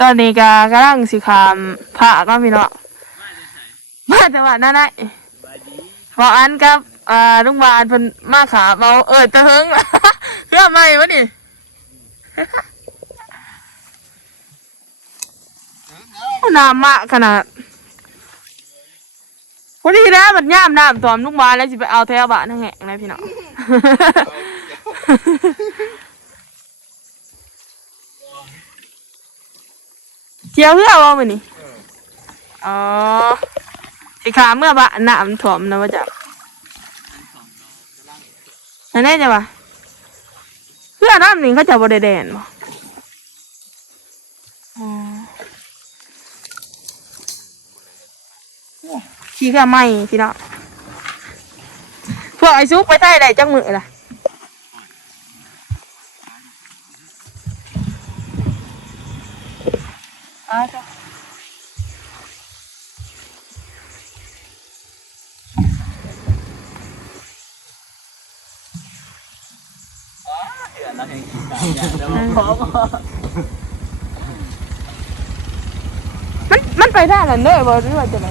ตอนนี้ก็กำลังสิขามผ่าก็พี่เนาะมาจังหวัดนั่นไงพออันกับอ่าลุงบาลเพิ่นมาขาเมาเออตะเฮง เพื่อไม่วะนี่ น้ำมะขนาดวันนี้นะมันย่ามน้ำตอมลุงบาแล้วสิไปเอาแถวบ้านนั่งแหงนะพี่เนาะเจียวเพื่อว่ามันนี่อ๋อสิขาเมื่อบะน้ำถ่วมนะว่าจะอันนี้จะปะเพื่อน้ำนี่เขาจะบริแดนบ่อ๋อ ขี้ข้าไหมพี่น้องพวกไอ้ซุกไปใต้ไหนจังมือล่ะอ้าวจ้ะมันมันไปทางนั้นเด้อบ่หรือว่าจะไหน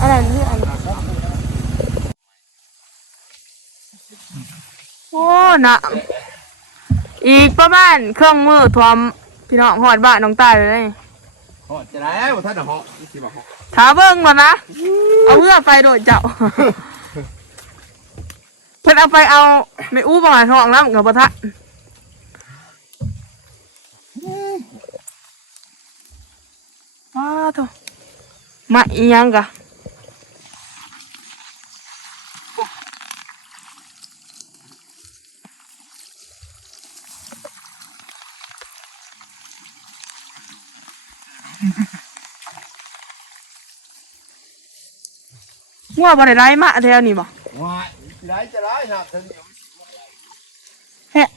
อันนั้นคืออันโอ้นะอีกประมาณเครื่องมือทวมพี่น้องหอดบ้านน้องตายเลยหาะจะได้บ่ท่านเหาะสิบ่เหาะถาเบิ้งมานะ เอาเพื่อไฟโดดเจ้า เพิ่นเอาไปเอาไม่อู้ประมาทองน้ำกับประทะว้าโถมาอีหยังกะ งัวบ่ได้ไล่มาแถวนี้บ่ว้ายได้จะได้ครับท่านเดี๋ยวแฮะ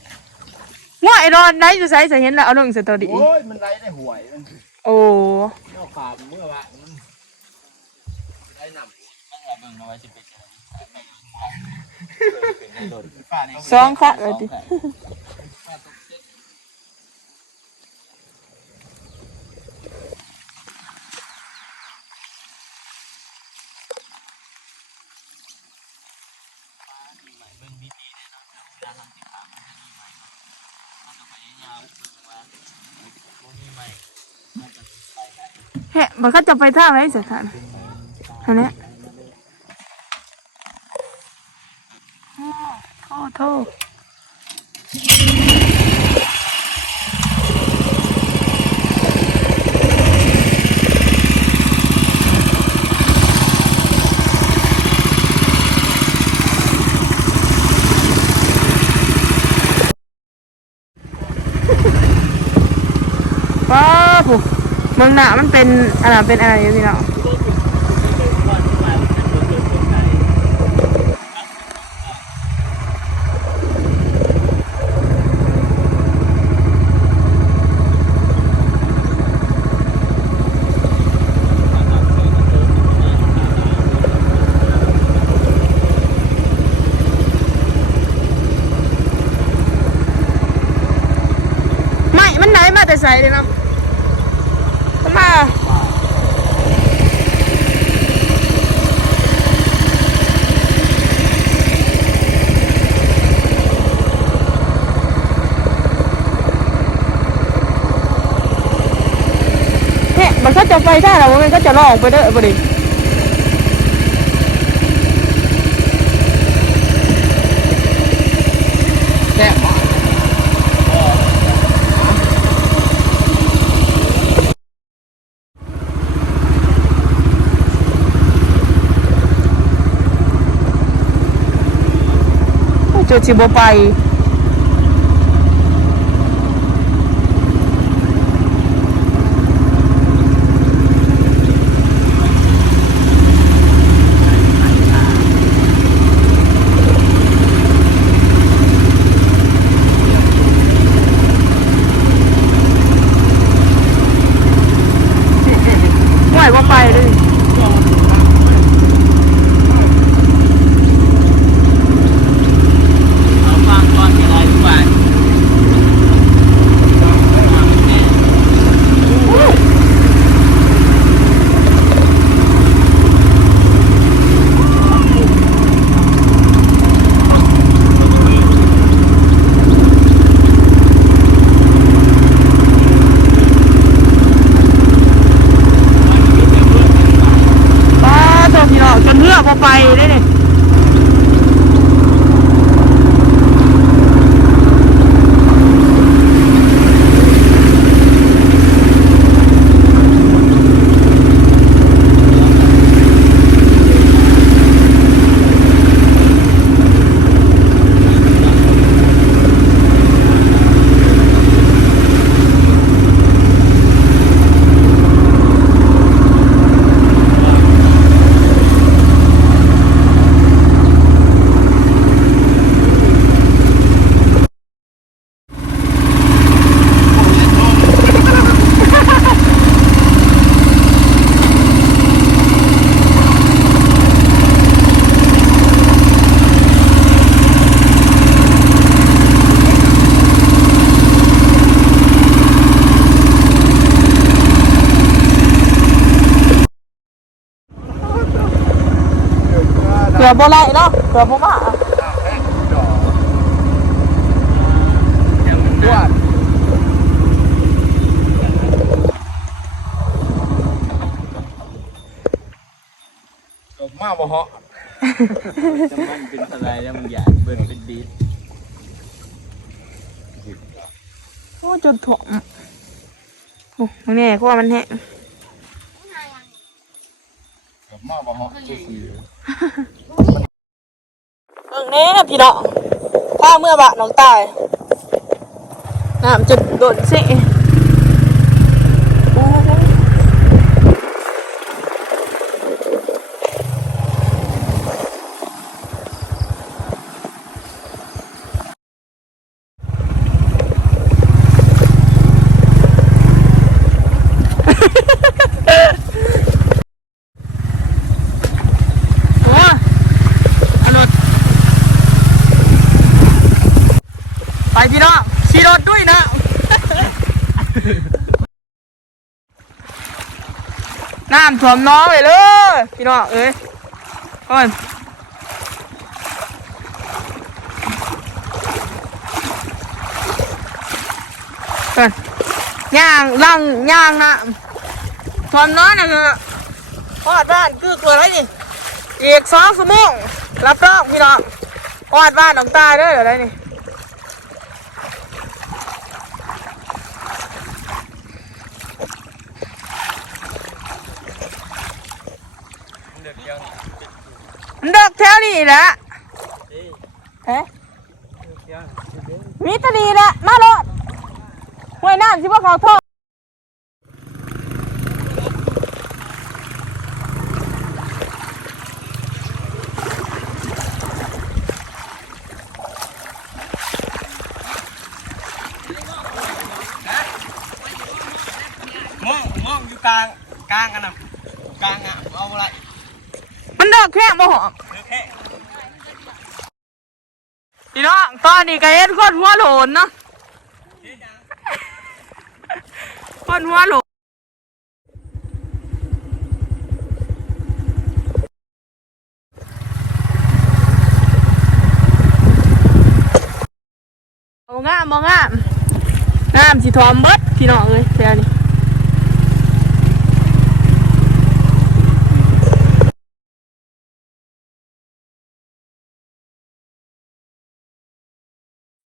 งัวไอ้รอนได้อยู่ไสจะเห็นแล้วเอาลงสตอรี่โอ้ยมันได้ได้หวยมันโอ้เจ้าขาเมื่อวานมันได้นำต้องเอาเบิ่งเอาไว้สิเป็นสองค่ะเลยดิ เฮ้มันก็จะไปท่าไหนสถานอันเนี้ยโอ้โทษ ผูกเมืองหนามันเป็นอะไรเป็นอะไรอยู่พี่น้องไม่มันไหนมาแต่ใส่เลยเนาะมันมา เนี่ยมันก็จะไปได้แล้วมันก็จะลอกไปเด้บ่ดิแซ่บจุดสิบไป อพอไปได้เลย ผื่อบ่ไรเนาะเผื่อบ่มายังมันดวดจบมาบ่เหาะจะมันเป็นอะไรแล้วมึงอยากเบิ่งเป็นดีดโอ้จนถ่วมโอ้มึงแน่กูว่ามันแห้ง จบมาบ่เหาะชื่อเบิ่งแน่พี่น้องข้าเมื่อบะน้องตายน้ำจะโดนสิโอ้ยโอ้ยอร่อย ไป พี่น้องขี่รถด้วยนะ น้ำท่วมน้องเลยเลย พี่น้องเอ้ยก่อนก่อนย่างลังย่างนะท่วมน้อยนะคือพอดบ้านคือเกลืออะไรนี่อีกสองชั่วโมงรับรองพี่น้องพอดบ้านน้องตายเด้อเดี๋ยวได้นี่ ดือดยังมันดอกแถวนี้แหละเอ๊ะมีแตะดีแหละมาโลดห้วยน้ำสิว่าเขาท่อ มองมองอยู่กลางกลางกันนะกลางอะเอาอะไร มันด อกแค่บ่หอมพี่น้องตอนนี้ก็เห็นคนหัวโหลนเนาะคนหัวโหลนบ่งามบ่งามงามสิทอมเบิดพี่น้องเลยแถวนี้